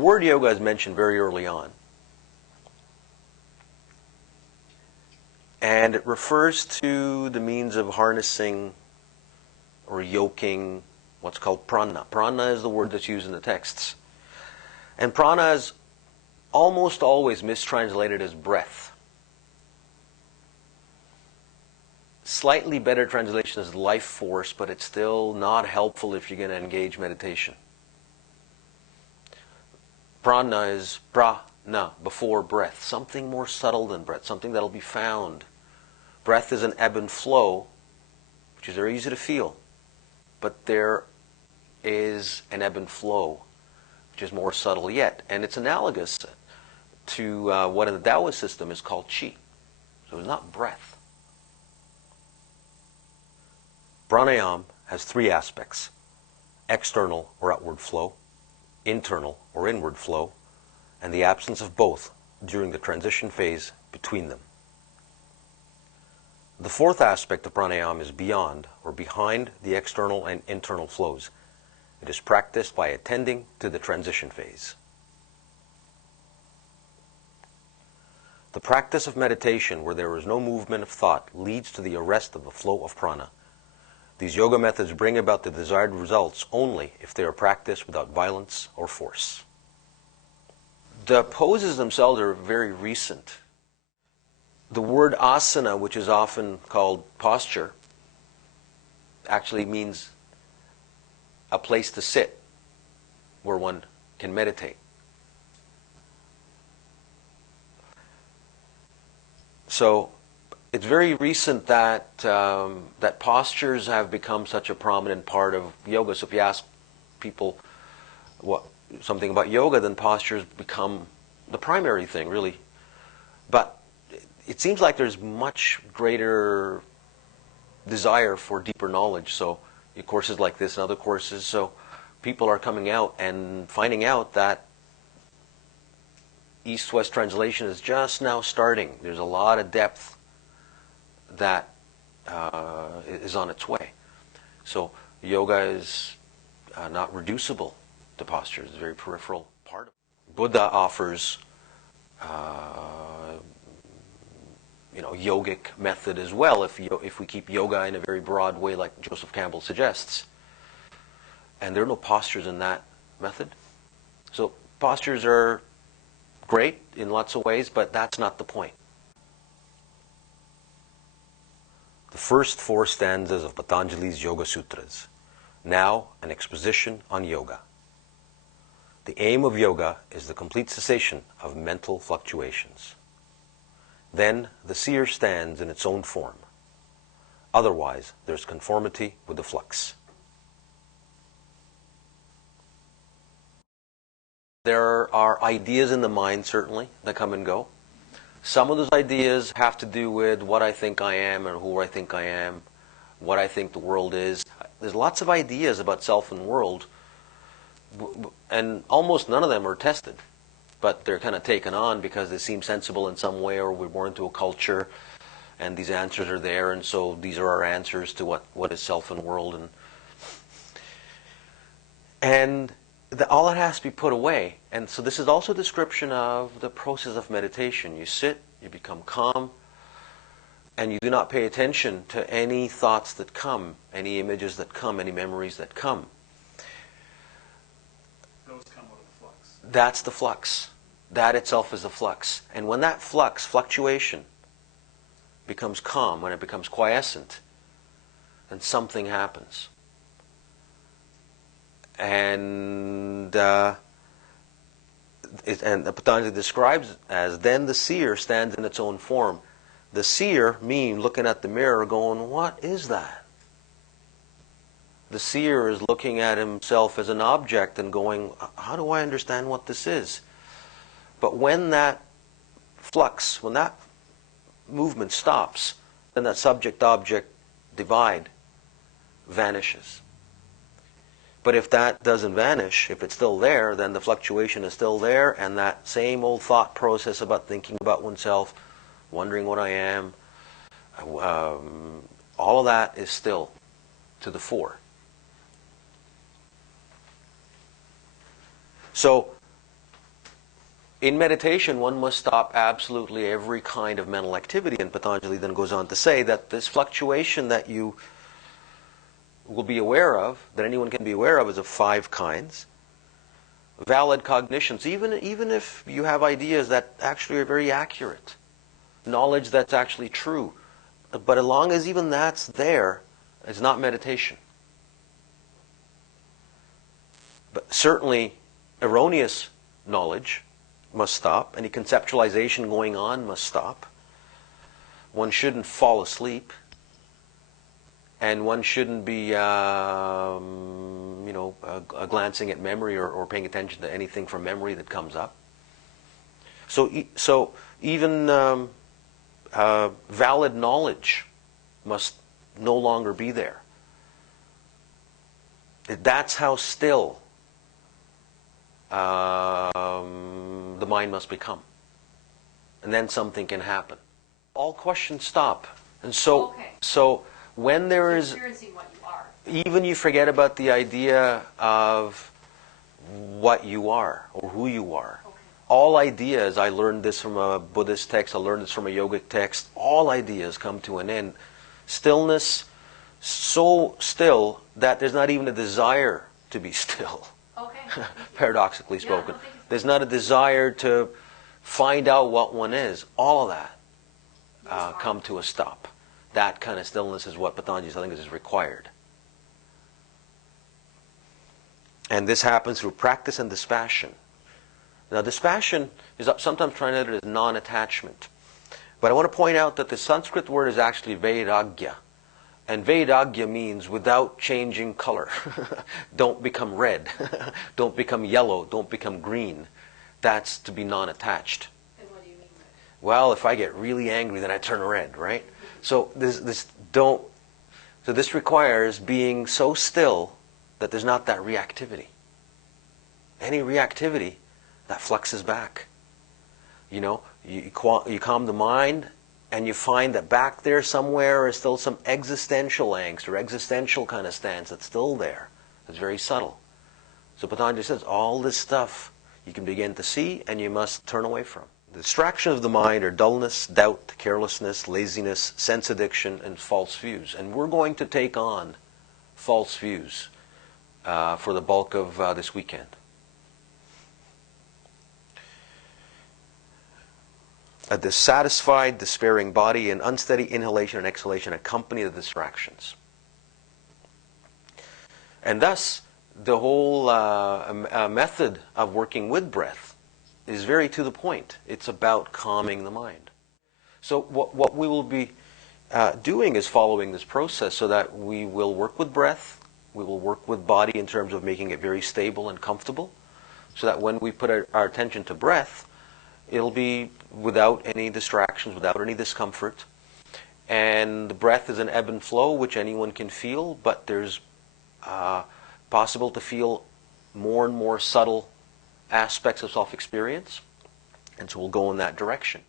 word yoga is mentioned very early on. And it refers to the means of harnessing or yoking what's called prana. Prana is the word that's used in the texts. And prana is almost always mistranslated as breath. Slightly better translation is life force, but it's still not helpful if you're going to engage meditation. Prana is prana, before breath, something more subtle than breath, something that'll be found. Breath is an ebb and flow, which is very easy to feel, but there is an ebb and flow, which is more subtle yet, and it's analogous to what in the Taoist system is called qi. So it's not breath. Pranayama has three aspects: external or outward flow, internal or inward flow, and the absence of both during the transition phase between them. The fourth aspect of pranayama is beyond or behind the external and internal flows. It is practiced by attending to the transition phase. The practice of meditation where there is no movement of thought leads to the arrest of the flow of prana. These yoga methods bring about the desired results only if they are practiced without violence or force. The poses themselves are very recent. The word asana, which is often called posture, actually means a place to sit where one can meditate. So it's very recent that that postures have become such a prominent part of yoga. So if you ask people something about yoga, then postures become the primary thing, really. But it seems like there's much greater desire for deeper knowledge. So courses like this and other courses, so people are coming out and finding out that East-West translation is just now starting. There's a lot of depth that is on its way. So yoga is not reducible to posture. It's a very peripheral part of it. Buddha offers yogic method as well, if we keep yoga in a very broad way like Joseph Campbell suggests. And there are no postures in that method. So postures are great in lots of ways, but that's not the point. The first four stanzas of Patanjali's Yoga Sutras. Now an exposition on yoga. The aim of yoga is the complete cessation of mental fluctuations. Then the seer stands in its own form. Otherwise, there's conformity with the flux. There are ideas in the mind, certainly, that come and go. Some of those ideas have to do with what I think I am and who I think I am, what I think the world is. There's lots of ideas about self and world, and almost none of them are tested. But they're kind of taken on because they seem sensible in some way, or we're born into a culture, and these answers are there, and so these are our answers to what is self and world. And all that has to be put away. And so this is also a description of the process of meditation. You sit, you become calm, and you do not pay attention to any thoughts that come, any images that come, any memories that come. Those come out of the flux. That's the flux. That itself is the flux. And when that fluctuation, becomes calm, when it becomes quiescent, then something happens. And Patanjali describes it as, then the seer stands in its own form. The seer means looking at the mirror going, what is that? The seer is looking at himself as an object and going, how do I understand what this is? But when that flux, when that movement stops, then that subject-object divide vanishes. But if that doesn't vanish, if it's still there, then the fluctuation is still there, and that same old thought process about thinking about oneself, wondering what I am, all of that is still to the fore. So In meditation, one must stop absolutely every kind of mental activity, and Patanjali then goes on to say that this fluctuation that you will be aware of, that anyone can be aware of, is of 5 kinds. Valid cognitions, even if you have ideas that actually are very accurate, knowledge that's actually true, but as long as even that's there, it's not meditation. But certainly erroneous knowledge must stop. Any conceptualization going on must stop. One shouldn't fall asleep, and one shouldn't be glancing at memory or paying attention to anything from memory that comes up. So even valid knowledge must no longer be there. That's how still the mind must become. And then something can happen. All questions stop. And so, so when there is, experiencing what you are. even you forget about the idea of what you are or who you are. Okay. All ideas, I learned this from a Buddhist text, I learned this from a yogic text, all ideas come to an end. Stillness, so still that there's not even a desire to be still. Okay. Paradoxically spoken. Yeah, There's not a desire to find out what one is. All of that come to a stop. That kind of stillness is what Patanjali is telling us is required. And this happens through practice and dispassion. Now dispassion is sometimes translated as non-attachment. But I want to point out that the Sanskrit word is actually vairagya. And vairagya means without changing color. Don't become red. Don't become yellow. Don't become green. That's to be non-attached. And what do you mean by that? Well, if I get really angry, then I turn red, right? So this requires being so still that there's not that reactivity. Any reactivity, that fluxes back. You know, you calm the mind, and you find that back there somewhere is still some existential angst or existential kind of stance that's still there. It's very subtle. So Patanjali says all this stuff you can begin to see and you must turn away from. The distractions of the mind are dullness, doubt, carelessness, laziness, sense addiction, and false views. And we're going to take on false views for the bulk of this weekend. A dissatisfied, despairing body and unsteady inhalation and exhalation accompany the distractions. And thus, the whole method of working with breath is very to the point. It's about calming the mind. So what we will be doing is following this process so that we will work with breath, we will work with body in terms of making it very stable and comfortable, so that when we put our attention to breath, it'll be without any distractions, without any discomfort. And the breath is an ebb and flow, which anyone can feel, but there's possible to feel more and more subtle aspects of self-experience. And so we'll go in that direction.